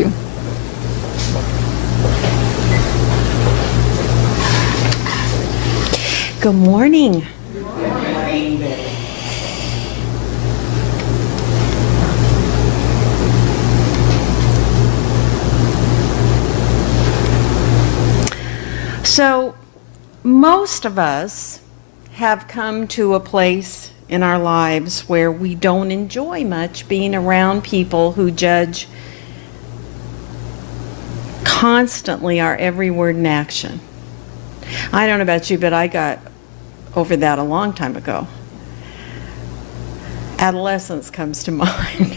you. Good morning. Good morning. So, most of us have come to a place in our lives where we don't enjoy much being around people who judge constantly our every word and action. I don't know about you, but I got over that a long time ago. Adolescence comes to mind.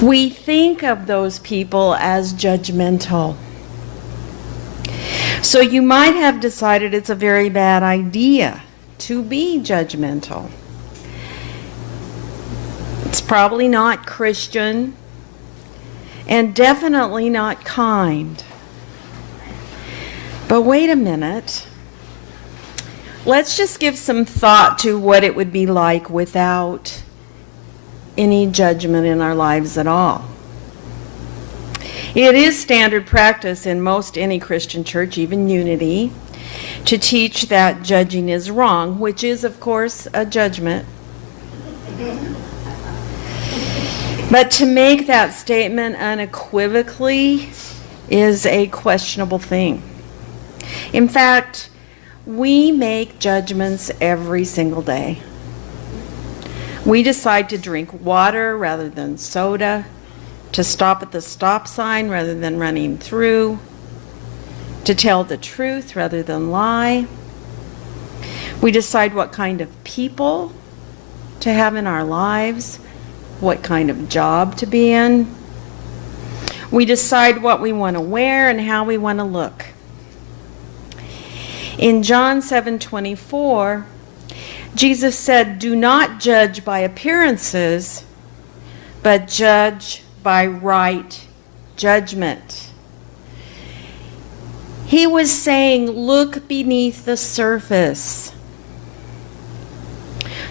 We think of those people as judgmental. So you might have decided it's a very bad idea to be judgmental. It's probably not Christian and definitely not kind. But wait a minute. Let's just give some thought to what it would be like without any judgment in our lives at all. It is standard practice in most any Christian church, even Unity, to teach that judging is wrong, which is, of course, a judgment. But to make that statement unequivocally is a questionable thing. In fact, we make judgments every single day. We decide to drink water rather than soda, to stop at the stop sign rather than running through, to tell the truth rather than lie. We decide what kind of people to have in our lives, what kind of job to be in. We decide what we want to wear and how we want to look. In John 7:24, Jesus said, "Do not judge by appearances, but judge by right judgment." He was saying, look beneath the surface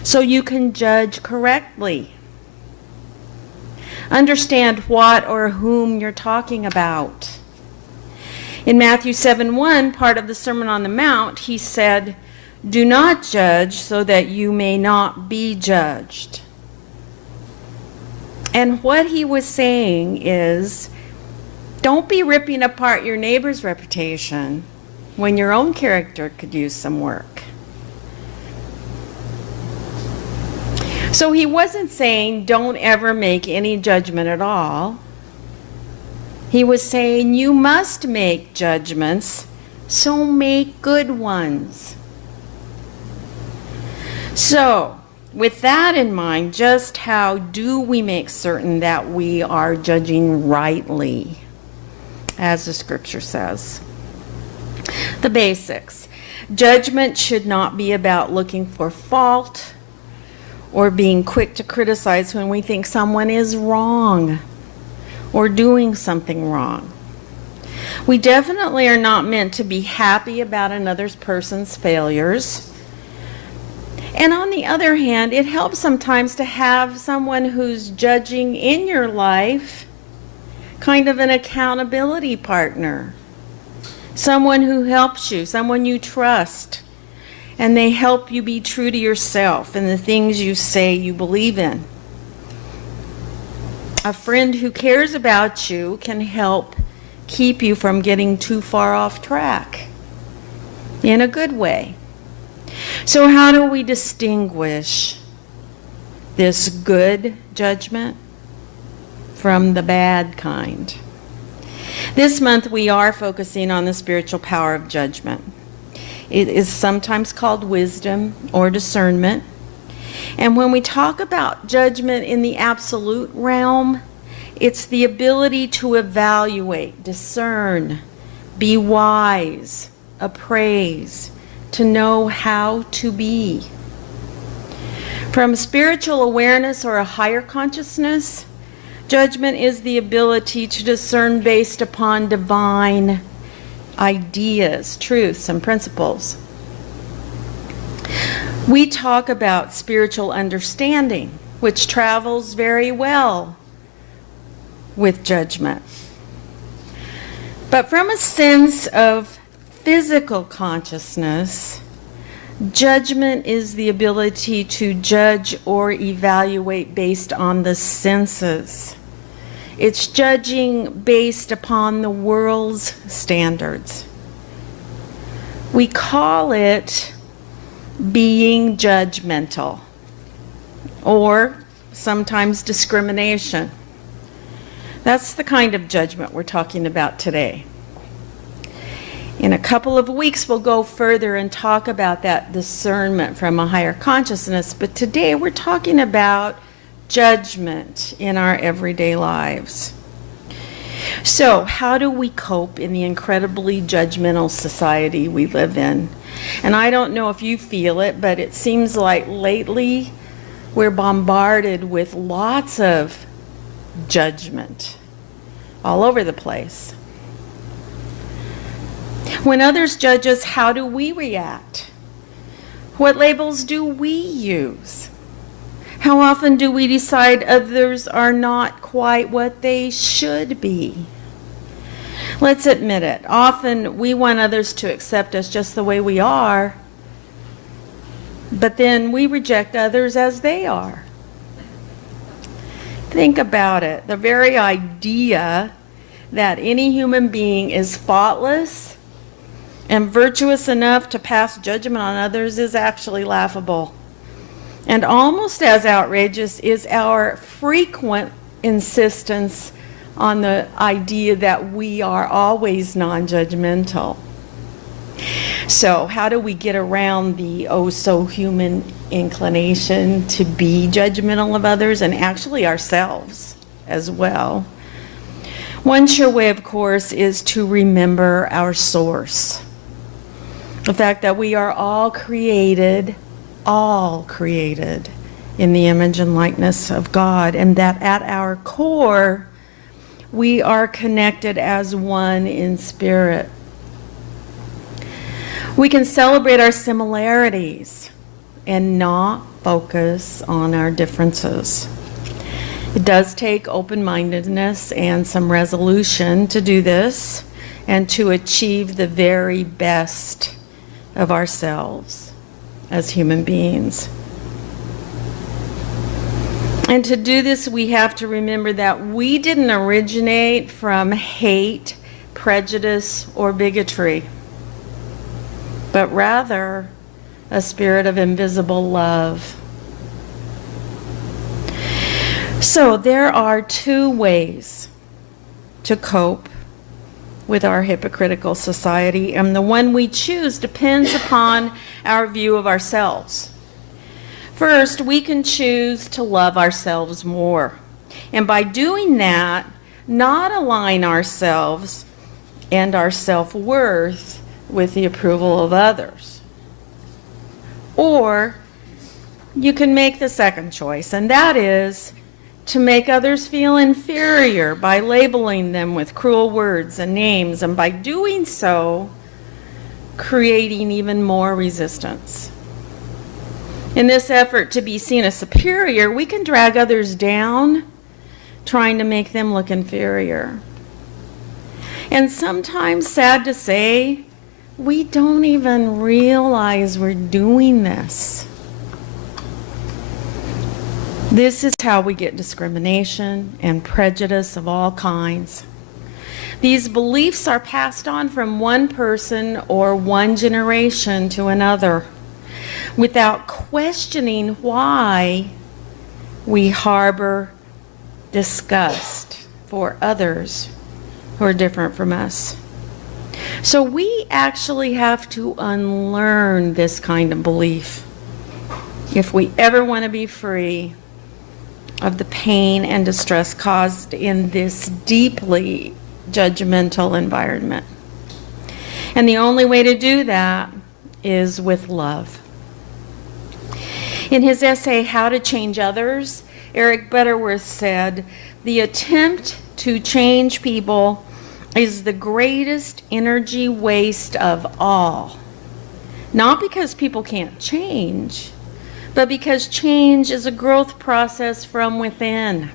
so you can judge correctly. Understand what or whom you're talking about. In Matthew 7:1, part of the Sermon on the Mount, he said, "Do not judge so that you may not be judged." And what he was saying is, don't be ripping apart your neighbor's reputation when your own character could use some work. So he wasn't saying don't ever make any judgment at all. He was saying you must make judgments, so make good ones. So, with that in mind, just how do we make certain that we are judging rightly, as the scripture says? The basics. Judgment should not be about looking for fault or being quick to criticize when we think someone is wrong or doing something wrong. We definitely are not meant to be happy about another person's failures. And on the other hand, it helps sometimes to have someone who's judging in your life, kind of an accountability partner. Someone who helps you, someone you trust, and they help you be true to yourself and the things you say you believe in. A friend who cares about you can help keep you from getting too far off track in a good way. So how do we distinguish this good judgment from the bad kind? This month we are focusing on the spiritual power of judgment. It is sometimes called wisdom or discernment. And when we talk about judgment in the absolute realm, it's the ability to evaluate, discern, be wise, appraise, to know how to be. From spiritual awareness or a higher consciousness, judgment is the ability to discern based upon divine ideas, truths, and principles. We talk about spiritual understanding, which travels very well with judgment. But from a sense of physical consciousness, judgment is the ability to judge or evaluate based on the senses. It's judging based upon the world's standards. We call it being judgmental, or sometimes discrimination. That's the kind of judgment we're talking about today. In a couple of weeks, we'll go further and talk about that discernment from a higher consciousness, but today we're talking about judgment in our everyday lives. So, how do we cope in the incredibly judgmental society we live in? And I don't know if you feel it, but it seems like lately we're bombarded with lots of judgment all over the place. When others judge us, how do we react? What labels do we use? How often do we decide others are not quite what they should be? Let's admit it. Often we want others to accept us just the way we are, but then we reject others as they are. Think about it. The very idea that any human being is faultless and virtuous enough to pass judgment on others is actually laughable. And almost as outrageous is our frequent insistence on the idea that we are always non-judgmental. So how do we get around the oh-so-human inclination to be judgmental of others and actually ourselves as well? One sure way, of course, is to remember our source. The fact that we are all created in the image and likeness of God, and that at our core, we are connected as one in spirit. We can celebrate our similarities and not focus on our differences. It does take open-mindedness and some resolution to do this and to achieve the very best of ourselves as human beings. And to do this, we have to remember that we didn't originate from hate, prejudice, or bigotry, but rather a spirit of invisible love. So there are two ways to cope with our hypocritical society, and the one we choose depends upon our view of ourselves. First, we can choose to love ourselves more, and by doing that, not align ourselves and our self-worth with the approval of others. Or you can make the second choice, and that is to make others feel inferior by labeling them with cruel words and names, and by doing so, creating even more resistance. In this effort to be seen as superior, we can drag others down, trying to make them look inferior. And sometimes, sad to say, we don't even realize we're doing this. This is how we get discrimination and prejudice of all kinds. These beliefs are passed on from one person or one generation to another without questioning why we harbor disgust for others who are different from us. So we actually have to unlearn this kind of belief if we ever want to be free of the pain and distress caused in this deeply judgmental environment. And the only way to do that is with love. In his essay, How to Change Others, Eric Butterworth said, "The attempt to change people is the greatest energy waste of all. Not because people can't change, but because change is a growth process from within.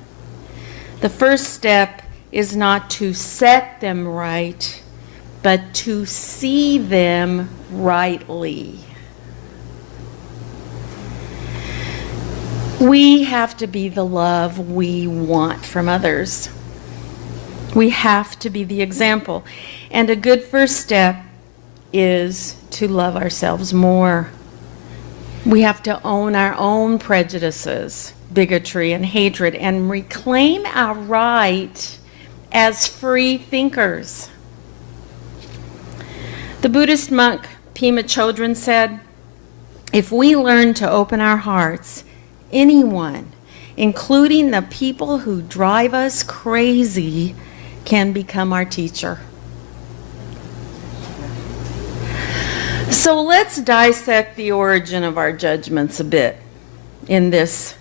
The first step is not to set them right, but to see them rightly. We have to be the love we want from others. We have to be the example. And a good first step is to love ourselves more. We have to own our own prejudices, bigotry, and hatred, and reclaim our right as free thinkers. The Buddhist monk Pema Chodron said, "If we learn to open our hearts, anyone, including the people who drive us crazy, can become our teacher." So let's dissect the origin of our judgments a bit in this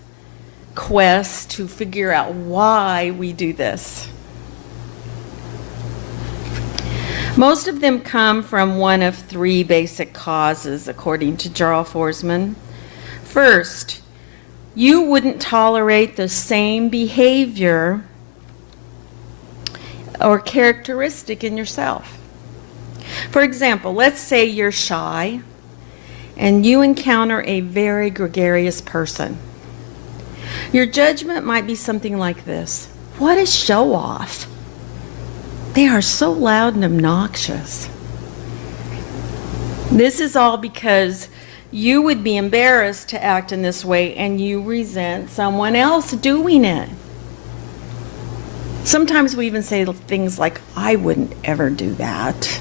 quest to figure out why we do this. Most of them come from one of three basic causes, according to Jarl Forsman. First, you wouldn't tolerate the same behavior or characteristic in yourself. For example, let's say you're shy and you encounter a very gregarious person. Your judgment might be something like this: what a show off. They are so loud and obnoxious. This is all because you would be embarrassed to act in this way and you resent someone else doing it. Sometimes we even say things like, "I wouldn't ever do that."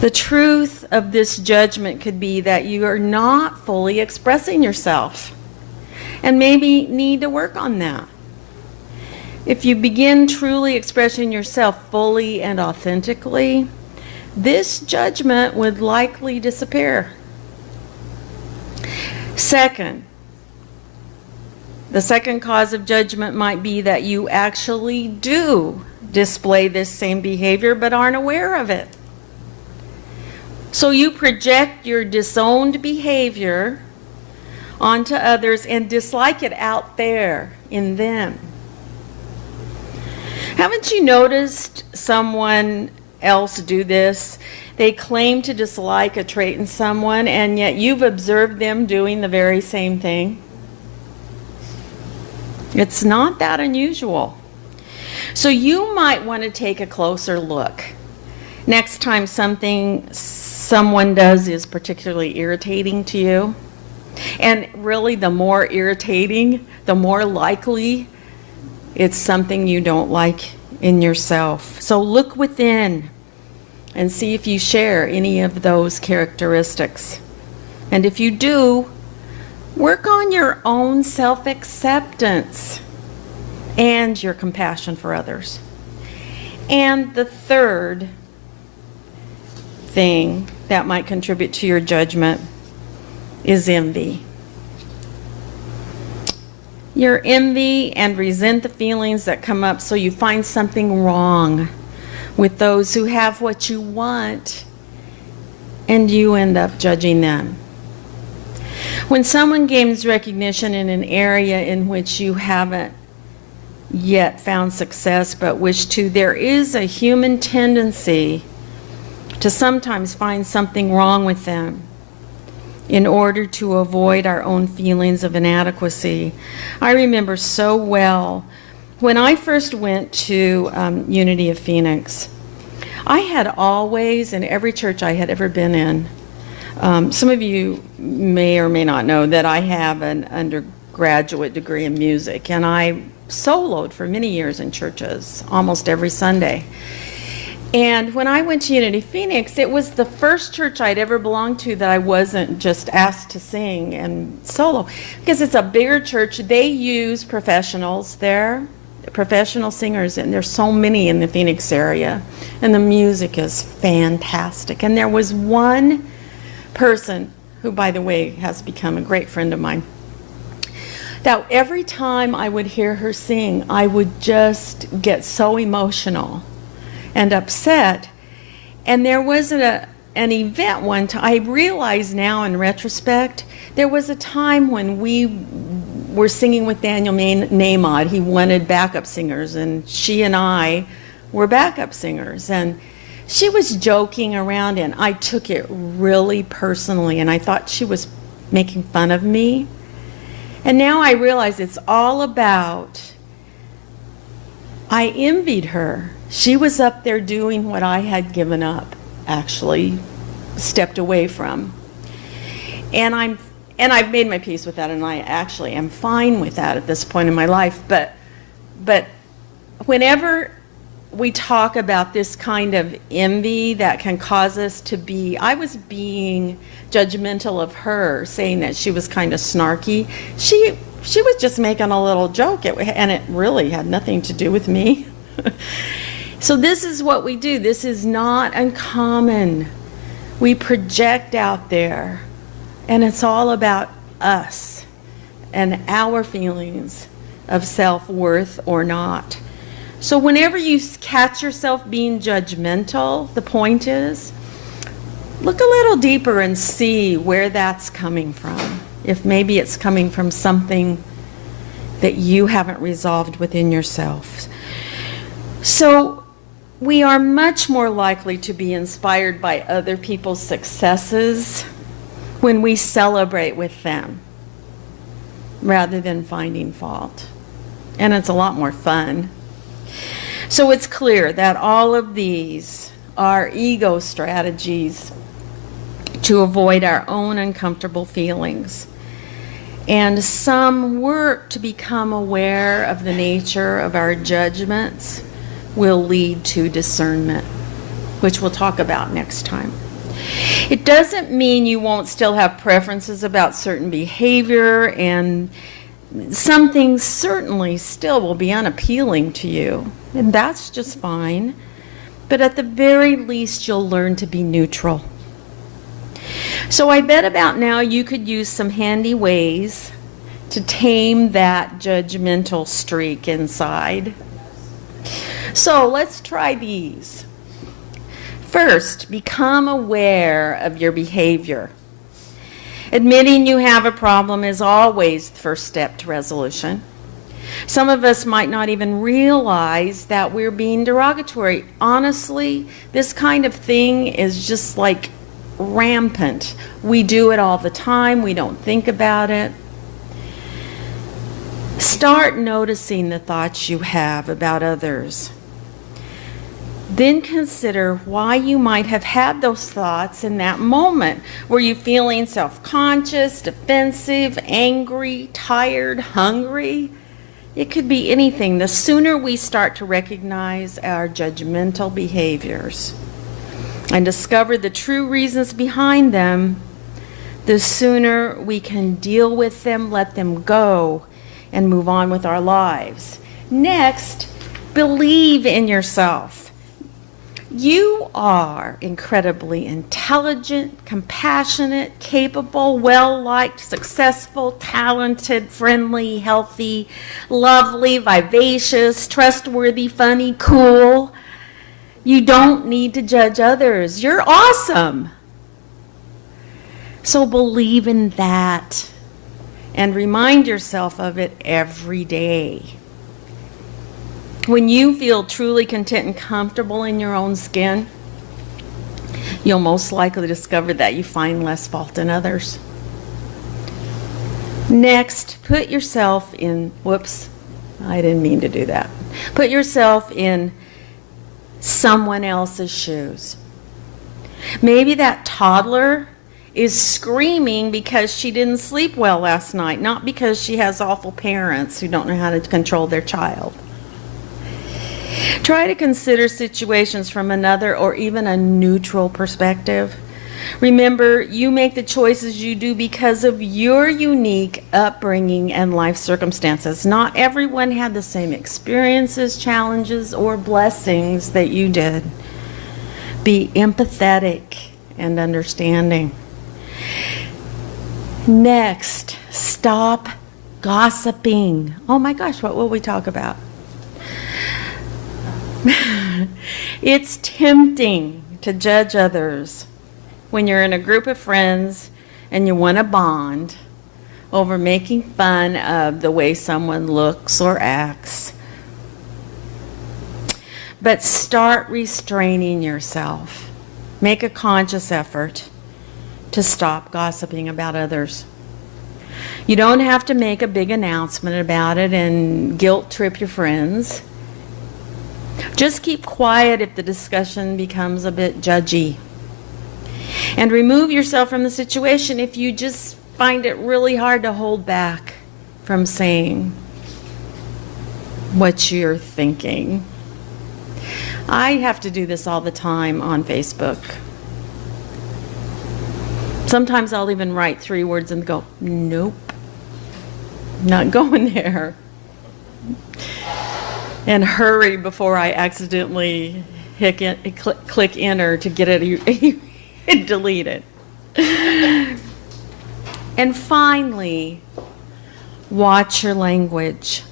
The truth of this judgment could be that you are not fully expressing yourself and maybe need to work on that. If you begin truly expressing yourself fully and authentically, this judgment would likely disappear. Second, the second cause of judgment might be that you actually do display this same behavior but aren't aware of it. So you project your disowned behavior onto others and dislike it out there in them. Haven't you noticed someone else do this? They claim to dislike a trait in someone, and yet you've observed them doing the very same thing. It's not that unusual. So you might want to take a closer look. Next time someone does is particularly irritating to you, and really the more irritating, the more likely it's something you don't like in yourself. So look within and see if you share any of those characteristics. And if you do, work on your own self-acceptance and your compassion for others. And the third thing that might contribute to your judgment is envy. You envy and resent the feelings that come up, so you find something wrong with those who have what you want, and you end up judging them. When someone gains recognition in an area in which you haven't yet found success but wish to, there is a human tendency to sometimes find something wrong with them in order to avoid our own feelings of inadequacy. I remember so well when I first went to Unity of Phoenix. I had always, in every church I had ever been in, some of you may or may not know that I have an undergraduate degree in music, and I soloed for many years in churches, almost every Sunday. And when I went to Unity Phoenix, it was the first church I'd ever belonged to that I wasn't just asked to sing and solo. Because it's a bigger church, they use professionals there, professional singers, and there's so many in the Phoenix area. And the music is fantastic. And there was one person, who by the way has become a great friend of mine, that every time I would hear her sing, I would just get so emotional and upset. And there was an event one time, I realize now in retrospect There was a time when we were singing with Daniel Namod. He wanted backup singers, and she and I were backup singers. And she was joking around, and I took it really personally, and I thought she was making fun of me. And now I realize it's all about, I envied her. She was up there doing what I had given up, actually stepped away from. And I've made my peace with that, and I actually am fine with that at this point in my life. But whenever we talk about this kind of envy that can cause us to be, I was being judgmental of her, saying that she was kind of snarky. She was just making a little joke, and it really had nothing to do with me. So this is what we do. This is not uncommon. We project out there, and it's all about us and our feelings of self-worth or not. So whenever you catch yourself being judgmental, the point is, look a little deeper and see where that's coming from. If maybe it's coming from something that you haven't resolved within yourself. So we are much more likely to be inspired by other people's successes when we celebrate with them rather than finding fault. And it's a lot more fun. So it's clear that all of these are ego strategies to avoid our own uncomfortable feelings. And some work to become aware of the nature of our judgments will lead to discernment, which we'll talk about next time. It doesn't mean you won't still have preferences about certain behavior, and some things certainly still will be unappealing to you, and that's just fine. But at the very least, you'll learn to be neutral. So I bet about now you could use some handy ways to tame that judgmental streak inside. So let's try these. First, become aware of your behavior. Admitting you have a problem is always the first step to resolution. Some of us might not even realize that we're being derogatory. Honestly, this kind of thing is just like rampant. We do it all the time. We don't think about it. Start noticing the thoughts you have about others. Then consider why you might have had those thoughts in that moment. Were you feeling self-conscious, defensive, angry, tired, hungry? It could be anything. The sooner we start to recognize our judgmental behaviors and discover the true reasons behind them, the sooner we can deal with them, let them go, and move on with our lives. Next, believe in yourself. You are incredibly intelligent, compassionate, capable, well-liked, successful, talented, friendly, healthy, lovely, vivacious, trustworthy, funny, cool. You don't need to judge others. You're awesome. So believe in that and remind yourself of it every day. When you feel truly content and comfortable in your own skin, you'll most likely discover that you find less fault in others. Next, put yourself in, whoops, I didn't mean to do that. Put yourself in someone else's shoes. Maybe that toddler is screaming because she didn't sleep well last night, not because she has awful parents who don't know how to control their child. Try to consider situations from another or even a neutral perspective. Remember, you make the choices you do because of your unique upbringing and life circumstances. Not everyone had the same experiences, challenges, or blessings that you did. Be empathetic and understanding. Next, stop gossiping. Oh my gosh, what will we talk about? It's tempting to judge others when you're in a group of friends and you want to bond over making fun of the way someone looks or acts. But start restraining yourself. Make a conscious effort to stop gossiping about others. You don't have to make a big announcement about it and guilt trip your friends. Just keep quiet if the discussion becomes a bit judgy. And remove yourself from the situation if you just find it really hard to hold back from saying what you're thinking. I have to do this all the time on Facebook. Sometimes I'll even write 3 words and go, nope, not going there. And hurry before I accidentally click enter to get it and delete it. And finally, watch your language.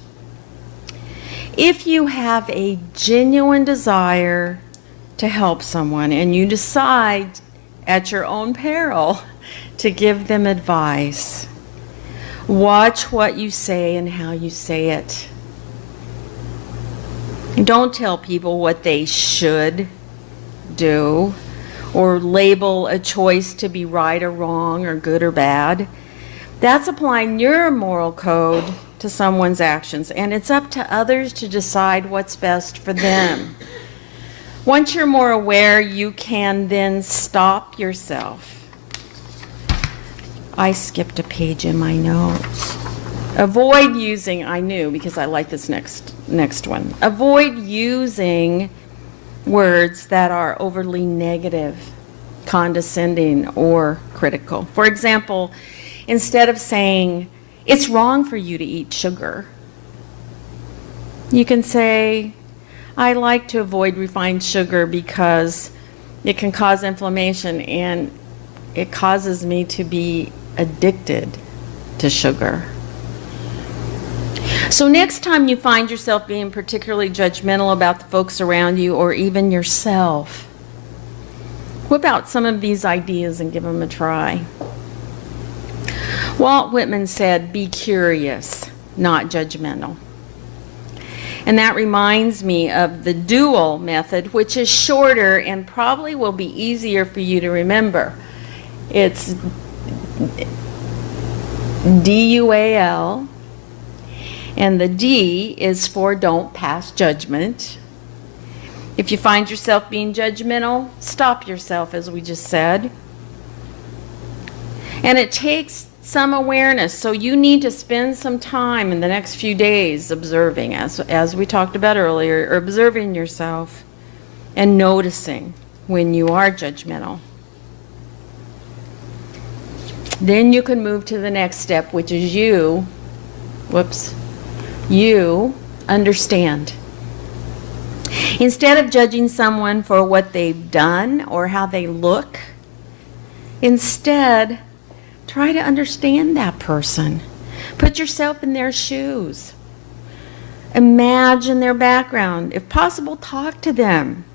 If you have a genuine desire to help someone and you decide at your own peril to give them advice, watch what you say and how you say it. Don't tell people what they should do or label a choice to be right or wrong or good or bad. That's applying your moral code to someone's actions, and it's up to others to decide what's best for them. Once you're more aware, you can then stop yourself. I skipped a page in my notes. Avoid using, I knew because I like this next one. Avoid using words that are overly negative, condescending, or critical. For example, instead of saying, it's wrong for you to eat sugar, you can say, I like to avoid refined sugar because it can cause inflammation and it causes me to be addicted to sugar. So next time you find yourself being particularly judgmental about the folks around you or even yourself, whip out some of these ideas and give them a try. Walt Whitman said, be curious, not judgmental. And that reminds me of the dual method, which is shorter and probably will be easier for you to remember. It's DUAL, and the D is for don't pass judgment. If you find yourself being judgmental, stop yourself, as we just said. And it takes some awareness, so you need to spend some time in the next few days observing, as we talked about earlier, or observing yourself and noticing when you are judgmental. Then you can move to the next step, which is you understand. Instead of judging someone for what they've done or how they look, instead, try to understand that person. Put yourself in their shoes. Imagine their background. If possible, talk to them.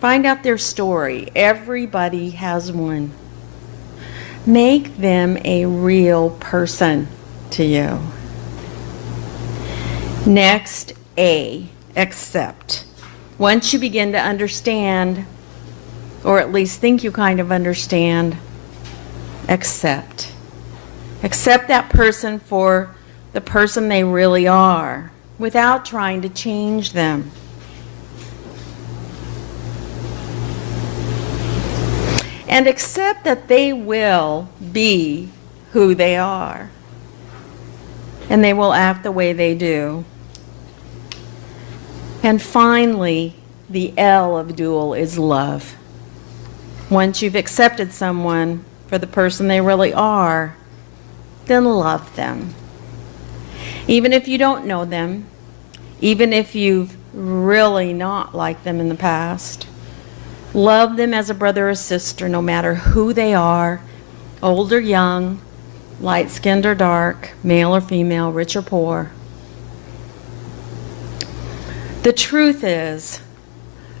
Find out their story. Everybody has one. Make them a real person to you. Next, A, accept. Once you begin to understand, or at least think you kind of understand, accept. Accept that person for the person they really are, without trying to change them. And accept that they will be who they are, and they will act the way they do. And finally, the L of dual is love. Once you've accepted someone for the person they really are, then love them. Even if you don't know them, even if you've really not liked them in the past, love them as a brother or sister, no matter who they are, old or young, light-skinned or dark, male or female, rich or poor. The truth is,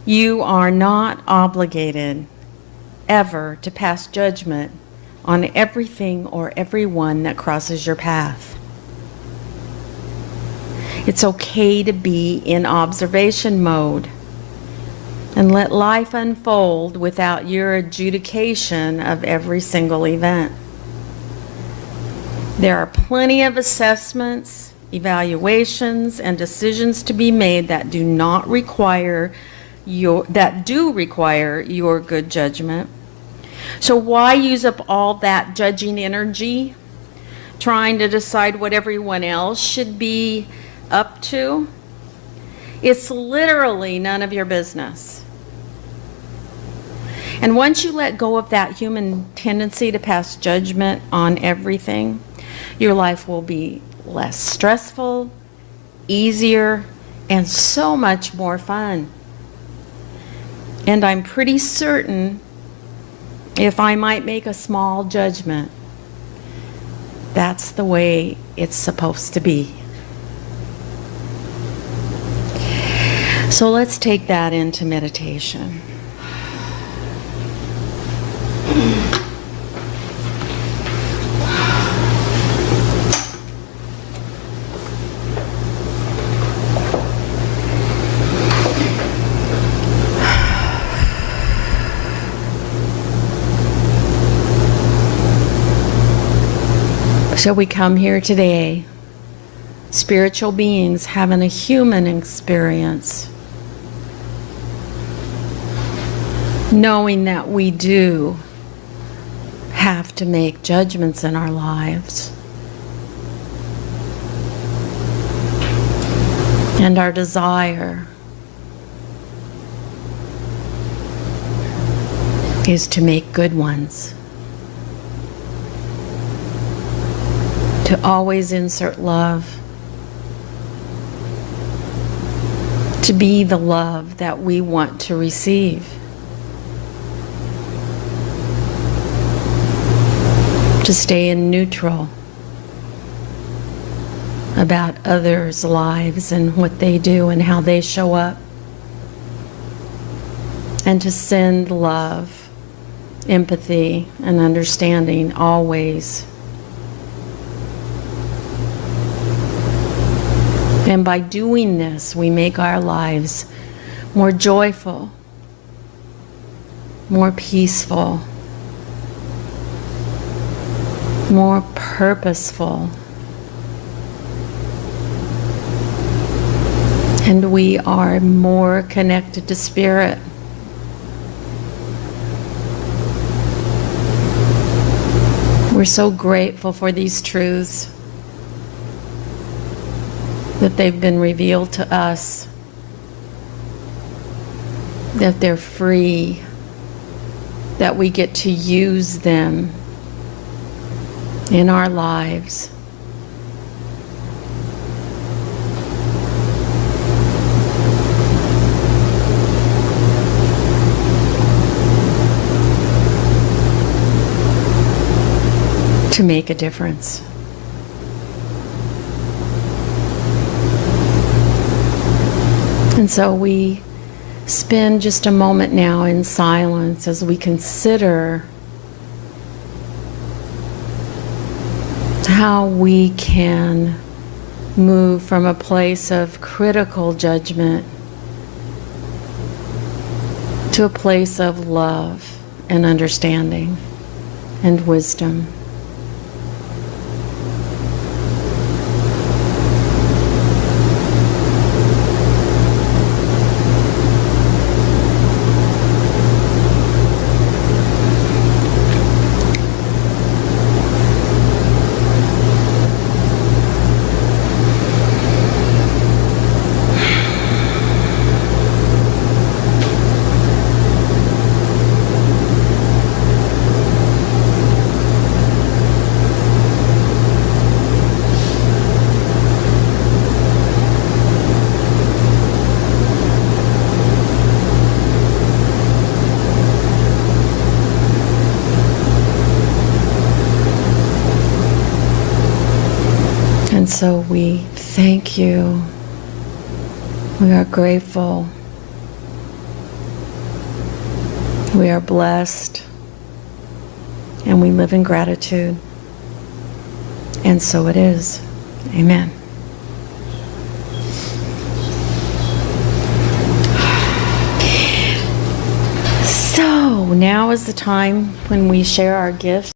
you are not obligated ever to pass judgment on everything or everyone that crosses your path. It's okay to be in observation mode and let life unfold without your adjudication of every single event. There are plenty of assessments, evaluations, and decisions to be made that do require your good judgment. So why use up all that judging energy trying to decide what everyone else should be up to? It's literally none of your business. And once you let go of that human tendency to pass judgment on everything, your life will be less stressful, easier, and so much more fun. And I'm pretty certain, if I might make a small judgment, that's the way it's supposed to be. So let's take that into meditation. So we come here today, spiritual beings having a human experience, knowing that we do have to make judgments in our lives. And our desire is to make good ones. To always insert love. To be the love that we want to receive. To stay in neutral about others' lives and what they do and how they show up. And to send love, empathy, and understanding always. And by doing this, we make our lives more joyful, more peaceful, more purposeful. And we are more connected to spirit. We're so grateful for these truths, that they've been revealed to us, that they're free, that we get to use them in our lives. To make a difference. And so we spend just a moment now in silence as we consider how we can move from a place of critical judgment to a place of love and understanding and wisdom. And so we thank you. We are grateful. We are blessed. and we live in gratitude. And so it is. Amen. So now is the time when we share our gifts.